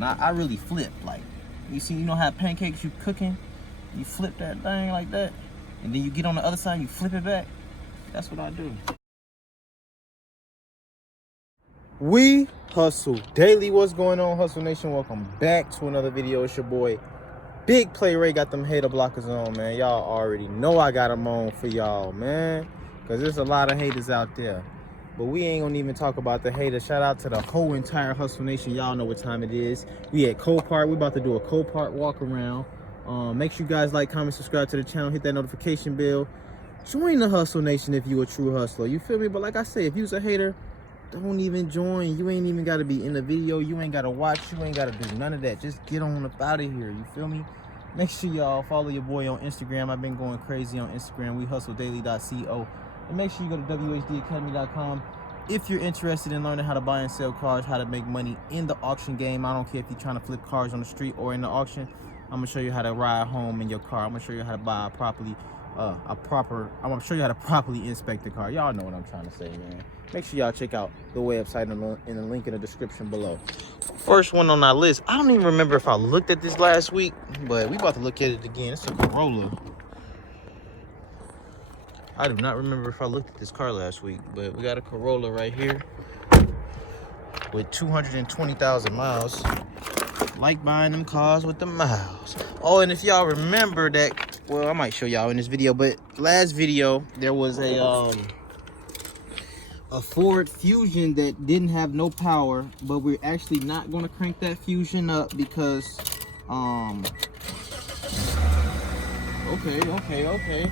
one. I really flip. Like, you know how pancakes you cooking? You flip that thing like that, and then you get on the other side, you flip it back. That's what I do. We hustle daily. What's going on, Hustle Nation? Welcome back to another video. It's your boy Big Play Ray. Got them hater blockers on, man. Y'all already know I got them on for y'all, man, because there's a lot of haters out there. But we ain't gonna even talk about the haters. Shout out to the whole entire Hustle Nation. Y'all know what time it is. We at Copart. We about to do a Copart walk around. Make sure you guys like, comment, subscribe to the channel, hit that notification bell. Join the Hustle Nation if you a true hustler. You feel me? But like I say, if you's a hater, don't even join. You ain't even got to be in the video. You ain't got to watch. You ain't got to do none of that. Just get on up out of here. You feel me? Make sure y'all follow your boy on Instagram. I've been going crazy on Instagram. wehustledaily.co. And make sure you go to whdacademy.com if you're interested in learning how to buy and sell cars, how to make money in the auction game. I don't care if you're trying to flip cars on the street or in the auction. I'm gonna show you how to ride home in your car. I'm gonna show you how to buy I'm gonna show you how to properly inspect the car. Y'all know what I'm trying to say, man. Make sure y'all check out the website in the link in the description below. First one on our list. I don't even remember if I looked at this last week, but we about to look at it again. It's a Corolla. I do not remember if I looked at this car last week, but we got a Corolla right here with 220,000 miles. Like buying them cars with the miles. Oh, and if y'all remember that, well, I might show y'all in this video, but last video there was a Ford Fusion that didn't have no power, but we're actually not going to crank that Fusion up because okay,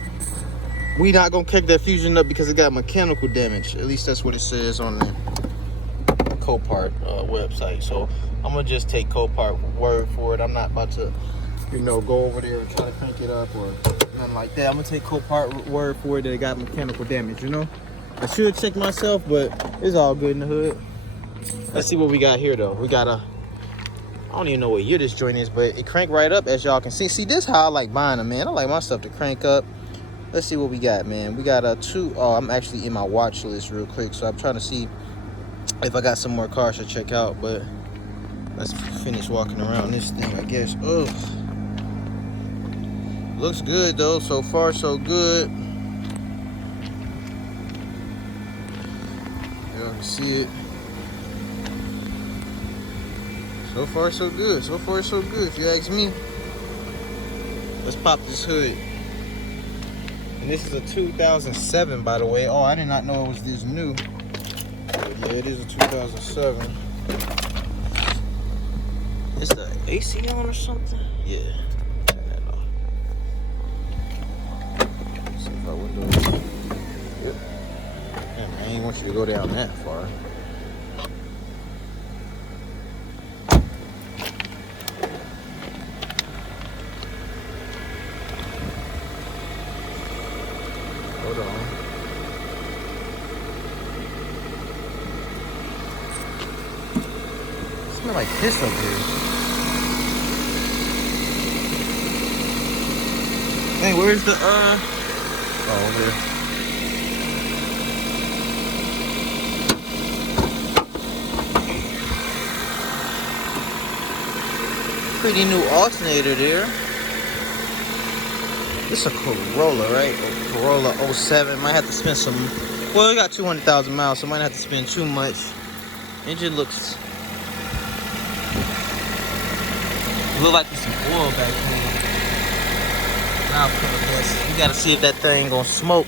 we not gonna kick that Fusion up because it got mechanical damage. At least that's what it says on the Copart website. So I'm gonna just take Copart word for it. I'm not about to, go over there and try to crank it up or nothing like that. I'm gonna take Copart word for it that it got mechanical damage. I should check myself, but it's all good in the hood. Let's see what we got here though. We got I don't even know what year this joint is, but it cranked right up, as y'all can see. See, this is how I like buying them, man. I like my stuff to crank up. Let's see what we got, man. We got I'm actually in my watch list real quick, so I'm trying to see if I got some more cars to check out, but let's finish walking around this thing, I guess. Ugh. Looks good though. So far so good. Y'all can see it. So far so good. So far so good, if you ask me. Let's pop this hood. And this is a 2007, by the way. Oh, I did not know it was this new. But yeah, it is a 2007. Is the AC on or something? Yeah. Turn that off. Let's see if our windows. Yep. Damn, I ain't want you to go down that far. Hold on. Smell like piss up here. Hey, where's the oh, over here. Pretty new alternator there. It's a Corolla, right? A Corolla 07. Might have to spend some. Well, it got 200,000 miles, so might not have to spend too much. Engine looks like there's some oil back here. Now we gotta see if that thing gonna smoke.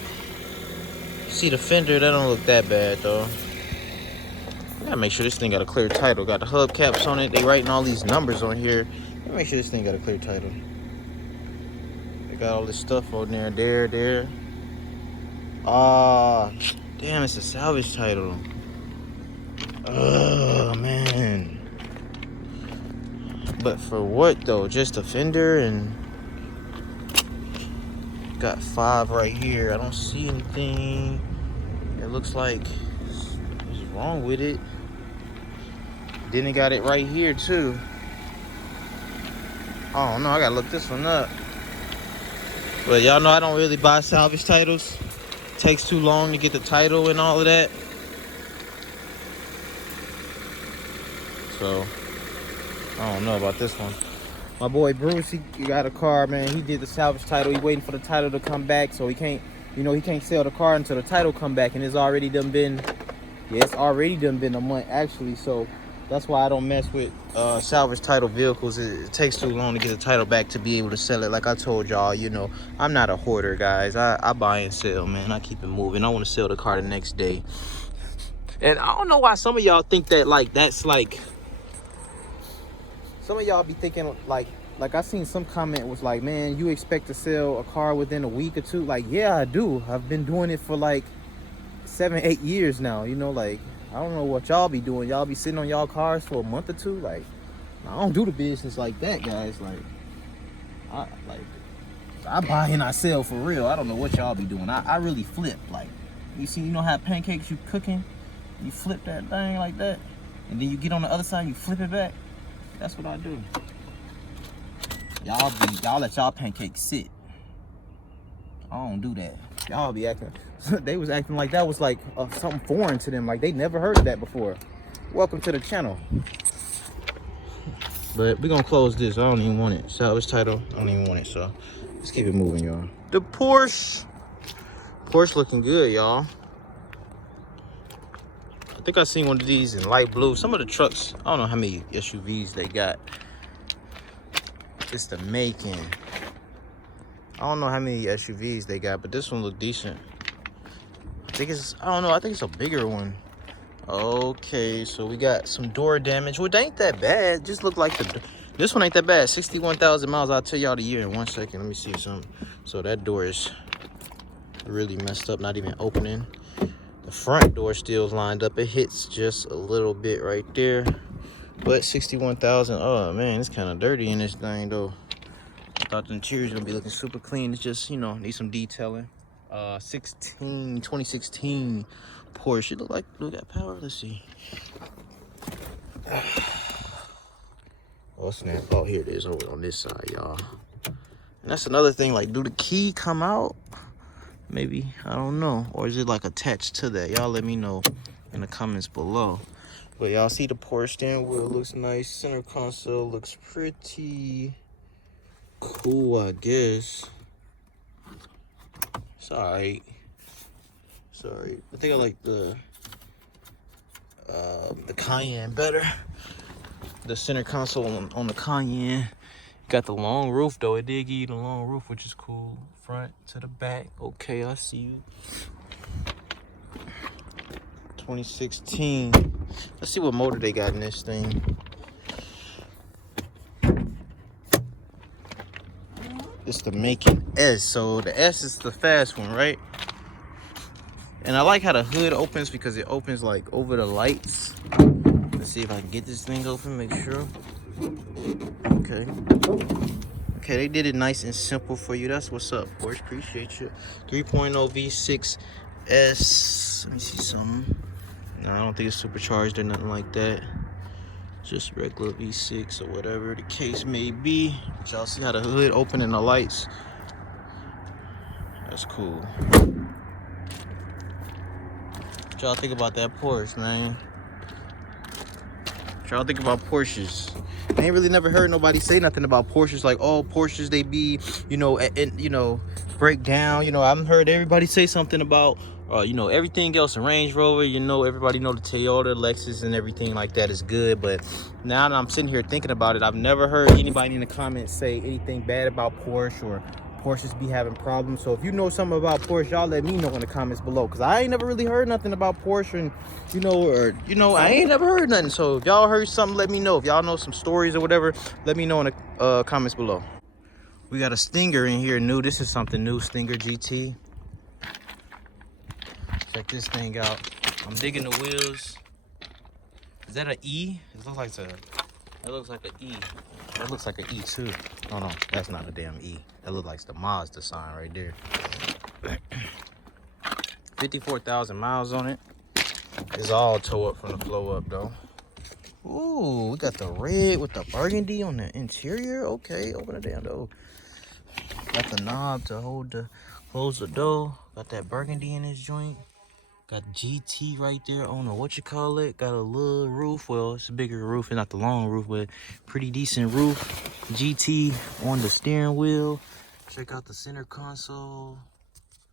See the fender, that don't look that bad though. I gotta make sure this thing got a clear title. Got the hubcaps on it. They writing all these numbers on here. Make sure this thing got a clear title. They got all this stuff on there. Ah, damn, it's a salvage title. Oh man. But for what though? Just a fender, and got 5 right here. I don't see anything. It looks like what's wrong with it. Then it got it right here too. I don't know, I gotta look this one up. But y'all know I don't really buy salvage titles. It takes too long to get the title and all of that. So I don't know about this one. My boy Bruce, he got a car, man. He did the salvage title. He waiting for the title to come back, so he can't, you know, he can't sell the car until the title come back. And it's already done been, yeah, it's already done been a month actually. So that's why I don't mess with salvage title vehicles. It takes too long to get the title back to be able to sell it. Like I told y'all, you know, I'm not a hoarder, guys. I buy and sell, man. I keep it moving. I want to sell the car the next day. And I don't know why some of y'all think that, like, that's like, some of y'all be thinking like I seen some comment was like, man, you expect to sell a car within a week or two? Like, yeah, I do. I've been doing it for like 7-8 years now, you know. Like, I don't know what y'all be doing. Y'all be sitting on y'all cars for a month or two. Like, I don't do the business like that, guys. Like, I buy and I sell for real. I don't know what y'all be doing. I really flip. Like, you know how pancakes you cooking, you flip that thing like that, and then you get on the other side, you flip it back. That's what I do. Y'all let y'all pancakes sit. I don't do that. Y'all be acting, they was acting like that was like something foreign to them. Like they never heard of that before. Welcome to the channel. But we're gonna close this. I don't even want it. Salvage title, I don't even want it. So let's keep it moving, y'all. The Porsche looking good, y'all. I think I seen one of these in light blue. Some of the trucks, I don't know how many SUVs they got. It's the making. I don't know how many SUVs they got, but this one look decent. I think it's, I don't know, I think it's a bigger one. Okay, so we got some door damage, which ain't that bad. Just look like this one ain't that bad. 61,000 miles. I'll tell y'all the year in 1 second. Let me see something. So that door is really messed up, not even opening. The front door still lined up. It hits just a little bit right there. But 61,000, oh man, it's kind of dirty in this thing though. I thought the interior's gonna be looking super clean. It's just, you know, need some detailing. 2016 Porsche. It look got power. Let's see. Oh snap! Oh, here it is over on this side, y'all. And that's another thing. Like, do the key come out? Maybe, I don't know. Or is it like attached to that? Y'all let me know in the comments below. But y'all see the Porsche steering wheel looks nice. Center console looks pretty cool, I guess. It's alright. Sorry, I think I like the Cayenne better. The center console on the Cayenne. Got the long roof though. It did give you the long roof, which is cool. Front to the back. Okay, I see you. 2016. Let's see what motor they got in this thing. It's the Macon S. So the S is the fast one, right? And I like how the hood opens because it opens like over the lights. Let's see if I can get this thing open, make sure. Okay. Okay, they did it nice and simple for you. That's what's up, Porsche. Appreciate you. 3.0 V6 S. Let me see something. No, I don't think it's supercharged or nothing like that. Just regular V6 or whatever the case may be. But y'all see how the hood open and the lights? That's cool. What y'all think about that Porsche, man? What y'all think about Porsches? I ain't really never heard nobody say nothing about Porsches. Like, oh, Porsches, they be, you know, you know, break down. You know, I haven't heard everybody say something about, you know, everything else. A Range Rover, you know, everybody know the Toyota, Lexus, and everything like that is good. But now that I'm sitting here thinking about it, I've never heard anybody in the comments say anything bad about Porsche or Porsches be having problems. So if you know something about Porsche, y'all let me know in the comments below, because I ain't never really heard nothing about Porsche, and you know, or you know, I ain't never heard nothing. So if y'all heard something, let me know. If y'all know some stories or whatever, let me know in the comments below. We got a Stinger in here new. This is something new, Stinger GT. Check this thing out. I'm digging the wheels. Is that an E? It looks like it looks like an E. That looks like an E too. Oh no, that's not a damn E. That looks like the Mazda sign right there. 54,000 miles on it. It's all toe up from the flow up though. Ooh, we got the red with the burgundy on the interior. Okay, open the damn door. Got the knob to close the door. Got that burgundy in this joint. Got GT right there on the what you call it. Got a little roof. Well, it's a bigger roof and not the long roof, but pretty decent roof. GT on the steering wheel. Check out the center console.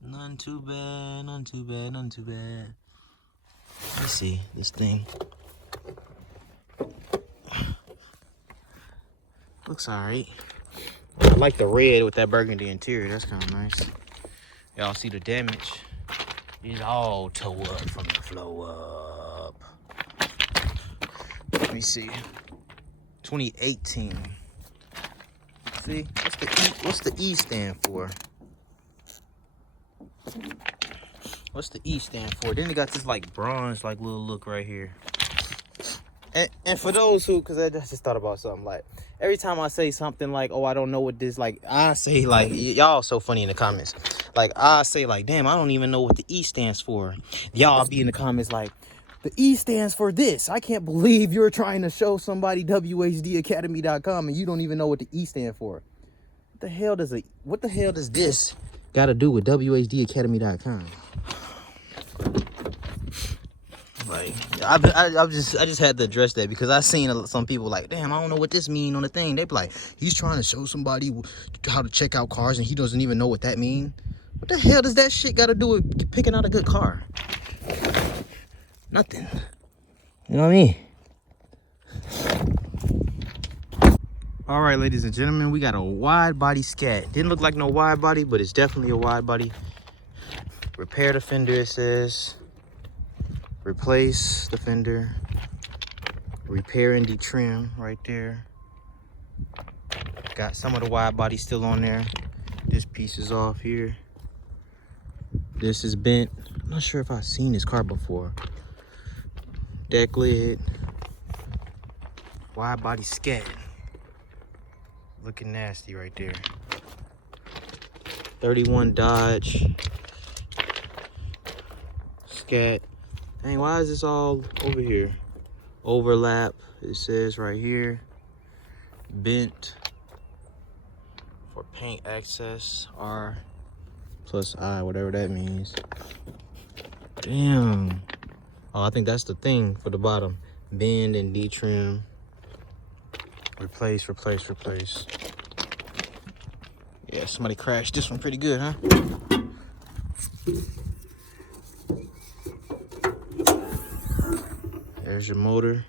None too bad, none too bad, none too bad. Let's see this thing. Looks alright. I like the red with that burgundy interior. That's kind of nice. Y'all see the damage? It's all tore up from the flow up. Let me see. 2018. See, what's the E stand for? What's the E stand for? Then they got this like bronze like little look right here. And for those who, cause I just thought about something, like every time I say something like, oh, I don't know what this, like I say like, y'all so funny in the comments. Like I say like, damn, I don't even know what the E stands for. Y'all be in the comments like, the E stands for this. I can't believe you're trying to show somebody wehustledaily.com and you don't even know what the E stand for. What the hell does this got to do with wehustledaily.com? Like I just had to address that because I seen some people like, damn, I don't know what this mean on the thing. They be like, he's trying to show somebody how to check out cars and he doesn't even know what that mean. What the hell does that shit got to do with picking out a good car? Nothing. You know what I mean? All right, ladies and gentlemen, we got a wide body Scat. Didn't look like no wide body, but it's definitely a wide body. Repair the fender, it says. Replace the fender. Repair and detrim right there. Got some of the wide body still on there. This piece is off here. This is bent. I'm not sure if I've seen this car before. Deck lid. Wide body Scat. Looking nasty right there. 31 Dodge Scat. Dang, why is this all over here? Overlap, it says right here. Bent for paint access. R plus I, whatever that means. Damn. Oh, I think that's the thing for the bottom. Bend and detrim. Replace, replace, replace. Yeah, somebody crashed this one pretty good, huh? There's your motor.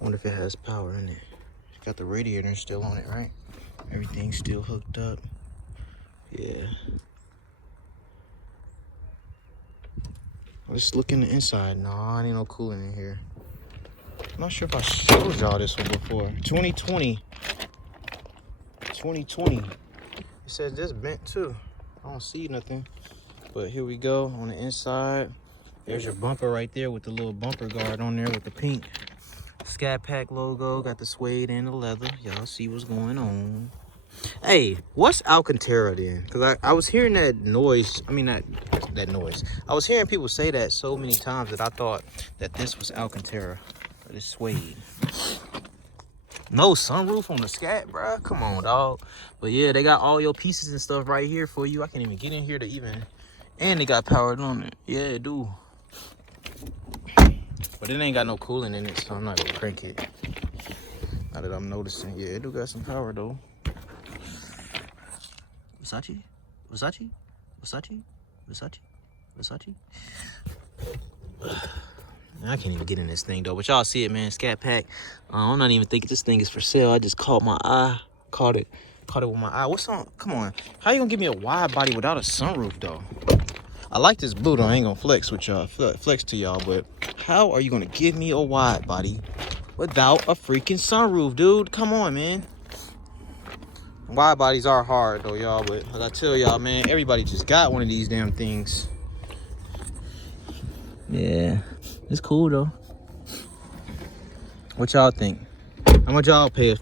Wonder if it has power in it. It's got the radiator still on it, right? Everything's still hooked up. Yeah. Let's look in the inside. No, I ain't no coolant in here. I'm not sure if I showed y'all this one before. 2020. 2020. It says this bent too. I don't see nothing. But here we go on the inside. There's your bumper right there with the little bumper guard on there with the pink Scat Pack logo. Got the suede and the leather. Y'all see what's going on. Hey, what's Alcantara then? Because I was hearing that noise. I mean, that noise. I was hearing people say that so many times that I thought that this was Alcantara. But it's suede. No sunroof on the Scat, bro. Come on, dog. But yeah, they got all your pieces and stuff right here for you. I can't even get in here to even... And they got powered on it. Yeah, it do. But it ain't got no coolant in it, so I'm not gonna crank it. Now that I'm noticing. Yeah, it do got some power, though. Versace? Versace? Versace? Versace? Versace? I can't even get in this thing, though. But y'all see it, man. Scat Pack. I'm not even thinking this thing is for sale. I just caught my eye. Caught it with my eye. What's on? Come on. How you gonna give me a wide body without a sunroof, though? I like this blue, though. I ain't gonna flex with y'all, flex to y'all, but how are you gonna give me a wide body without a freaking sunroof, dude? Come on, man. Wide bodies are hard, though, y'all, but like I tell y'all, man, everybody just got one of these damn things. Yeah, it's cool, though. What y'all think? How much y'all pay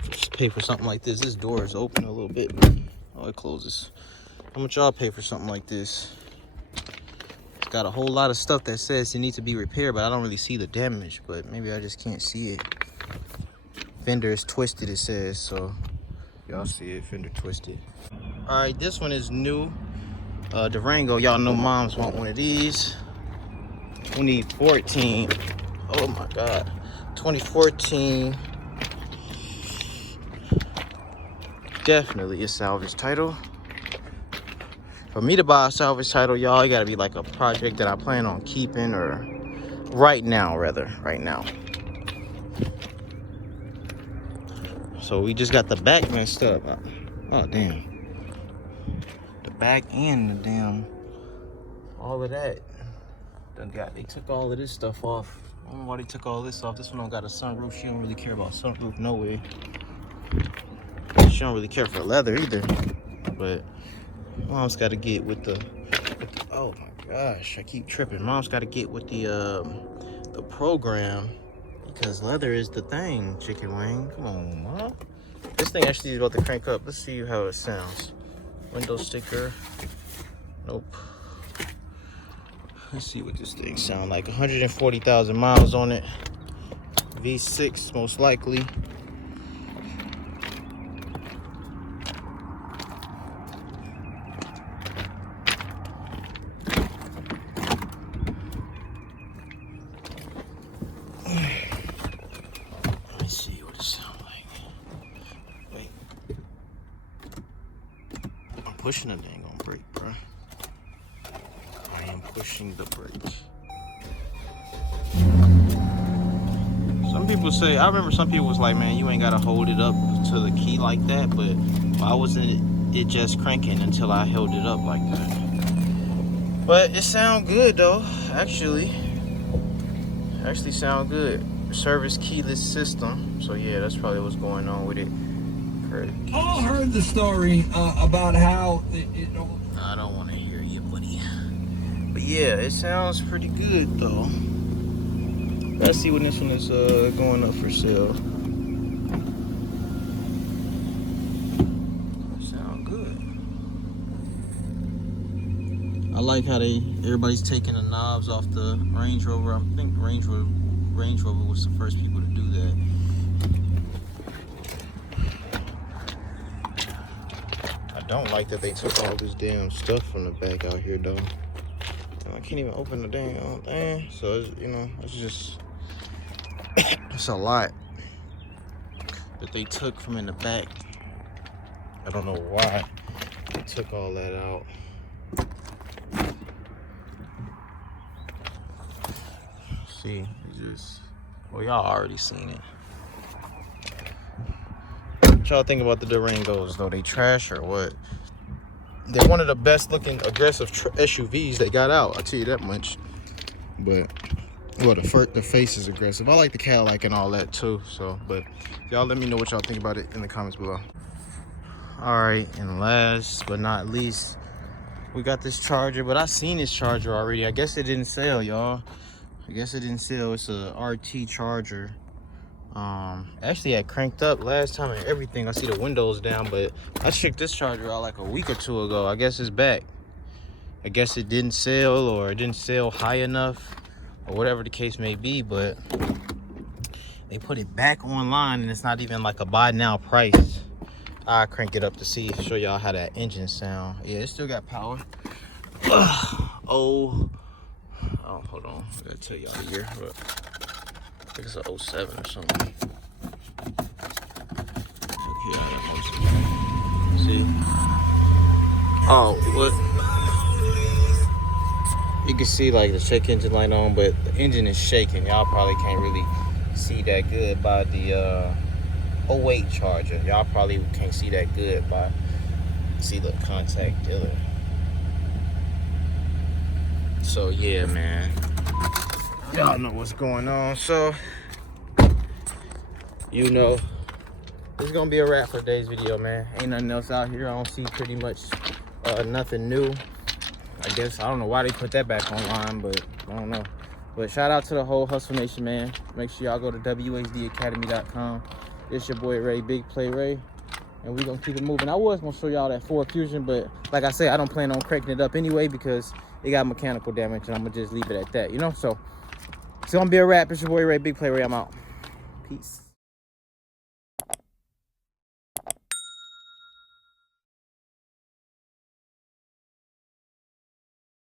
for something like this? This door is open a little bit. Oh, it closes. How much y'all pay for something like this? It's got a whole lot of stuff that says it needs to be repaired, but I don't really see the damage, but maybe I just can't see it. Fender is twisted, it says, so y'all see it, fender twisted. All right, this one is new. Durango, y'all know moms want one of these. 2014. Oh my God. 2014. Definitely a salvage title. For me to buy a salvage title, y'all, it gotta be like a project that I plan on keeping, or right now. So we just got the back messed up. Oh damn. The back and the damn, all of that. They took all of this stuff off. I don't know why they took all this off. This one don't got a sunroof. She don't really care about sunroof, no way. She don't really care for leather either. But mom's got to get with the, oh my gosh, I keep tripping. Mom's got to get with the program, because leather is the thing, chicken wing. Come on, mom. This thing actually is about to crank up. Let's see how it sounds. Window sticker. Nope. Let's see what this thing sounds like. 140,000 miles on it. V6 most likely. Let's see what it sounds like. Wait. I'm pushing the dang on brake, bro. I am pushing the brake. Some people say, I remember some people was like, man, you ain't gotta hold it up to the key like that, but I wasn't it just cranking until I held it up like that. But it sound good though, actually sound good. Service keyless system. So yeah, that's probably what's going on with it. All heard the story about how I don't want to hear you, buddy. But yeah, it sounds pretty good though. Let's see when this one is going up for sale. Sound good. I like how everybody's taking the knobs off the Range Rover. I think Range Rover was the first people to do that. I don't like that they took all this damn stuff from the back out here though. I can't even open the damn thing. So it's, you know, it's just it's a lot that they took from in the back. I don't know why they took all that out. See, it's just, well, y'all already seen it. What y'all think about the Durangos though? They trash or what? They're one of the best looking aggressive SUVs they got out, I'll tell you that much. But well, the face is aggressive. I like the Cadillac and all that too. So, but y'all let me know what y'all think about it in the comments below. All right, and last but not least, we got this Charger. But I seen this Charger already. I guess it didn't sell, y'all. I guess it didn't sell. It's a RT Charger. Actually had cranked up last time and everything. I see the windows down, but I checked this Charger out like a week or two ago. I guess it's back. I guess it didn't sell, or it didn't sell high enough, or whatever the case may be, but they put it back online and it's not even like a buy now price. I'll crank it up to see, show y'all how that engine sound. Yeah, it still got power. Oh, hold on, I gotta tell y'all the year, but I think it's a 07 or something. See? Oh, what? You can see like the check engine light on, but the engine is shaking. Y'all probably can't really see that good by the 08 Charger. Y'all probably can't see that good by the contact dealer. So yeah, man, y'all know what's going on. So you know, this is gonna be a wrap for today's video, man. Ain't nothing else out here. I don't see pretty much nothing new. I guess I don't know why they put that back online, but I don't know. But shout out to the whole Hustle Nation, man. Make sure y'all go to whdacademy.com. It's your boy Ray, Big Play Ray, and we're gonna keep it moving. I was gonna show y'all that Ford Fusion, but like I said, I don't plan on cranking it up anyway because it got mechanical damage, and I'm gonna just leave it at that, you know. So it's gonna be a wrap. It's your boy Ray, Big Play Ray. I'm out. Peace.